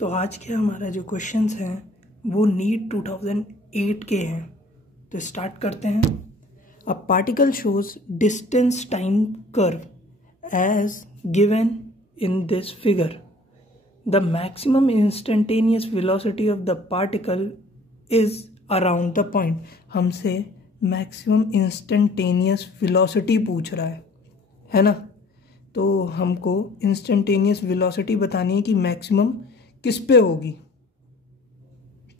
तो आज के हमारा जो क्वेश्चंस हैं वो नीट 2008 के हैं। तो स्टार्ट करते हैं। A particle shows distance time curve as given in this figure. The maximum instantaneous velocity of the particle is around the point. हमसे मैक्सिमम इंस्टेंटेनियस वेलोसिटी पूछ रहा है ना। तो हमको इंस्टेंटेनियस वेलोसिटी बतानी है कि मैक्सिमम किस पे होगी।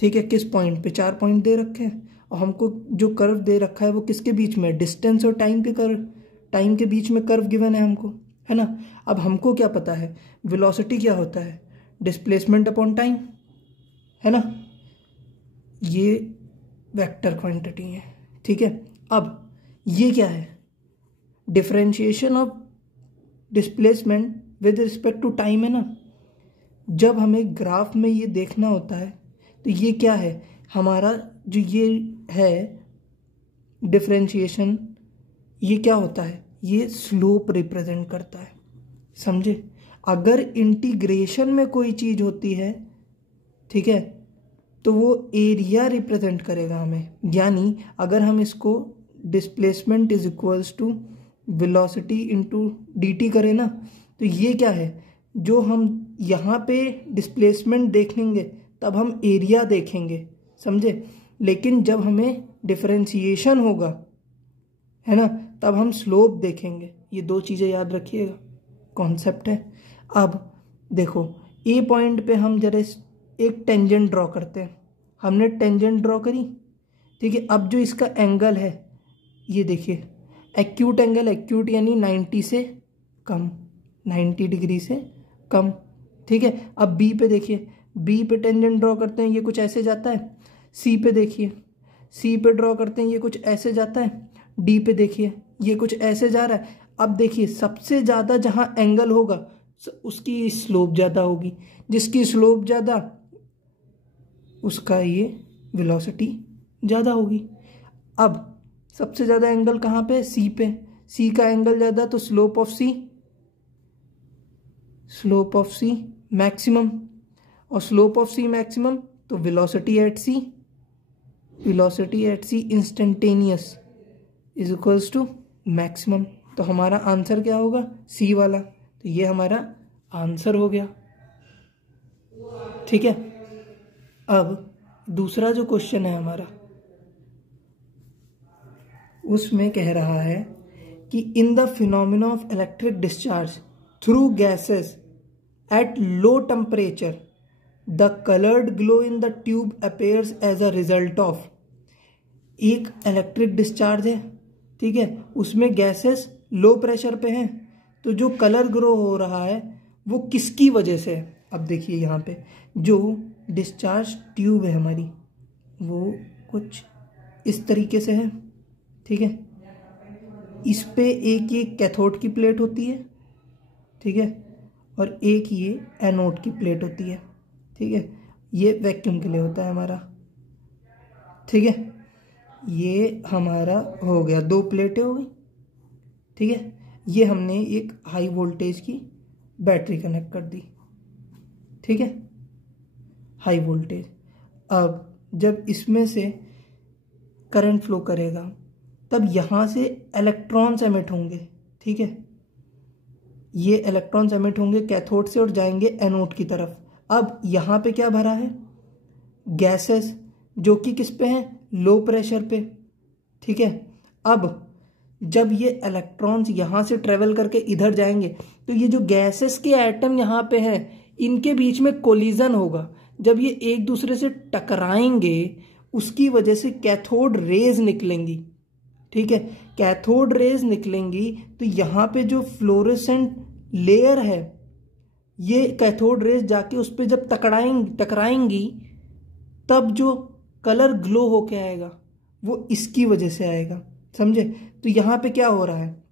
ठीक है, किस पॉइंट पे। 4 पॉइंट दे रखे हैं और हमको जो कर्व दे रखा है वो किसके बीच में, डिस्टेंस और टाइम के कर्व, टाइम के बीच में कर्व गिवन है हमको, है ना। अब हमको क्या पता है वेलोसिटी क्या होता है, डिस्प्लेसमेंट अपॉन टाइम, है ना। ये वेक्टर क्वांटिटी है, ठीक है। अब ये क्या है, differentiation of displacement with respect to time, है ना। जब हमें ग्राफ में ये देखना होता है तो ये क्या है हमारा, जो ये है डिफरेंशिएशन, ये क्या होता है, ये स्लोप रिप्रेजेंट करता है, समझे। अगर इंटीग्रेशन में कोई चीज होती है, ठीक है, तो वो एरिया रिप्रेजेंट करेगा हमें। यानी अगर हम इसको displacement is equals to velocity into dt करें ना, तो ये क्या है, जो हम यहाँ पे डिस्प्लेसमेंट देखेंगे तब हम एरिया देखेंगे, समझे। लेकिन जब हमें डिफरेंशिएशन होगा, है ना, तब हम स्लोप देखेंगे। ये 2 चीज़ें याद रखिएगा, कॉन्सेप्ट है। अब देखो ए पॉइंट पे हम जरा एक टेंजेंट ड्रॉ करते हैं। हमने टेंजेंट ड्रॉ करी, ठीक है। अब जो इसका एंगल है ये देखिए, एक्यूट एंगल, एक्यूट यानी 90 से कम, 90 डिग्री से कम, ठीक है। अब बी पे देखिए, बी पे टेंजेंट ड्रॉ करते हैं, ये कुछ ऐसे जाता है। सी पे देखिए, सी पे ड्रॉ करते हैं, ये कुछ ऐसे जाता है। डी पे देखिए, ये कुछ ऐसे जा रहा है। अब देखिए सबसे ज़्यादा जहाँ एंगल होगा उसकी स्लोप ज़्यादा होगी, जिसकी स्लोप ज़्यादा उसका ये वेलोसिटी ज़्यादा होगी। अब सबसे ज़्यादा एंगल कहाँ पे, सी पे। सी का एंगल ज़्यादा तो स्लोप ऑफ सी मैक्सिमम, और स्लोप ऑफ सी मैक्सिमम तो velocity at C instantaneous is equals to maximum. तो हमारा आंसर क्या होगा, सी वाला। तो ये हमारा आंसर हो गया, ठीक है। अब दूसरा जो क्वेश्चन है हमारा, उसमें कह रहा है कि in the phenomena of electric discharge through gases at low temperature the coloured glow in the tube appears as a result of. एक इलेक्ट्रिक डिस्चार्ज है, ठीक है, उसमें गैसेस लो प्रेशर पे हैं, तो जो कलर ग्लो हो रहा है वो किसकी वजह से है। अब देखिए यहाँ पे जो डिस्चार्ज ट्यूब है हमारी वो कुछ इस तरीके से है, ठीक है। इस पे एक ये कैथोड की प्लेट होती है, ठीक है, और एक ये एनोड की प्लेट होती है, ठीक है। ये वैक्यूम के लिए होता है हमारा, ठीक है। ये हमारा हो गया, 2 प्लेटें हो गई, ठीक है। ये हमने एक हाई वोल्टेज की बैटरी कनेक्ट कर दी, ठीक है, हाई वोल्टेज। अब जब इसमें से करंट फ्लो करेगा तब यहाँ से इलेक्ट्रॉन्स एमिट होंगे, ठीक है। ये इलेक्ट्रॉन्स एमिट होंगे कैथोड से और जाएंगे एनोड की तरफ। अब यहाँ पे क्या भरा है, गैसेस, जो कि किस पे हैं, लो प्रेशर पे, ठीक है। अब जब ये इलेक्ट्रॉन्स यहाँ से ट्रेवल करके इधर जाएंगे तो ये जो गैसेस के एटम यहाँ पे हैं इनके बीच में कोलिजन होगा। जब ये एक दूसरे से टकराएंगे उसकी वजह से कैथोड रेज निकलेंगी, ठीक है। कैथोड रेज निकलेंगी तो यहाँ पे जो फ्लोरेसेंट लेयर है, ये कैथोड रेज जाके उस पर जब टकराएंगी तब जो कलर ग्लो होके आएगा वो इसकी वजह से आएगा, समझे। तो यहाँ पे क्या हो रहा है,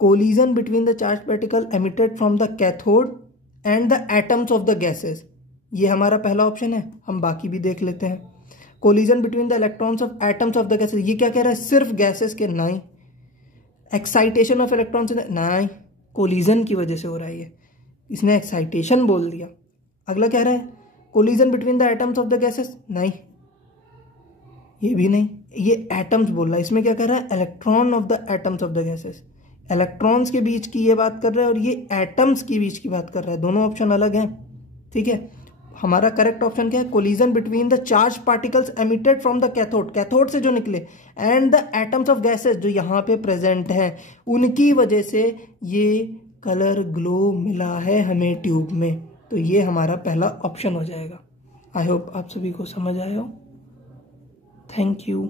collision between the charge particle emitted from the cathode and the atoms of the gases. ये हमारा पहला ऑप्शन है, हम बाकी भी देख लेते हैं। Collision between the electrons of atoms of the gases, ये क्या कह रहा है, सिर्फ गैसेस के, नहीं। एक्साइटेशन ऑफ इलेक्ट्रॉन्स, नहीं, कोलिजन की वजह से हो रहा है ये, इसने एक्साइटेशन बोल दिया। अगला कह रहा है collision between the atoms of the gases, नहीं ये भी नहीं, ये एटम्स बोल रहा है। इसमें क्या कर रहा है, electron of the atoms of the gases, electrons के बीच की ये बात कर रहा है और ये एटम्स के बीच की बात कर रहा है, दोनों ऑप्शन अलग हैं। ठीक है, हमारा करेक्ट ऑप्शन क्या है, collision between the charge particles emitted from the cathode, cathode से जो निकले, and the atoms of gases जो यहाँ पे प्रेजेंट हैं, उनकी वजह से ये कलर ग्लो मिला है हमें ट्यूब में। तो ये हमारा पहला ऑप्शन हो जाएगा। आई होप आप सभी को समझ आया हो। Thank you.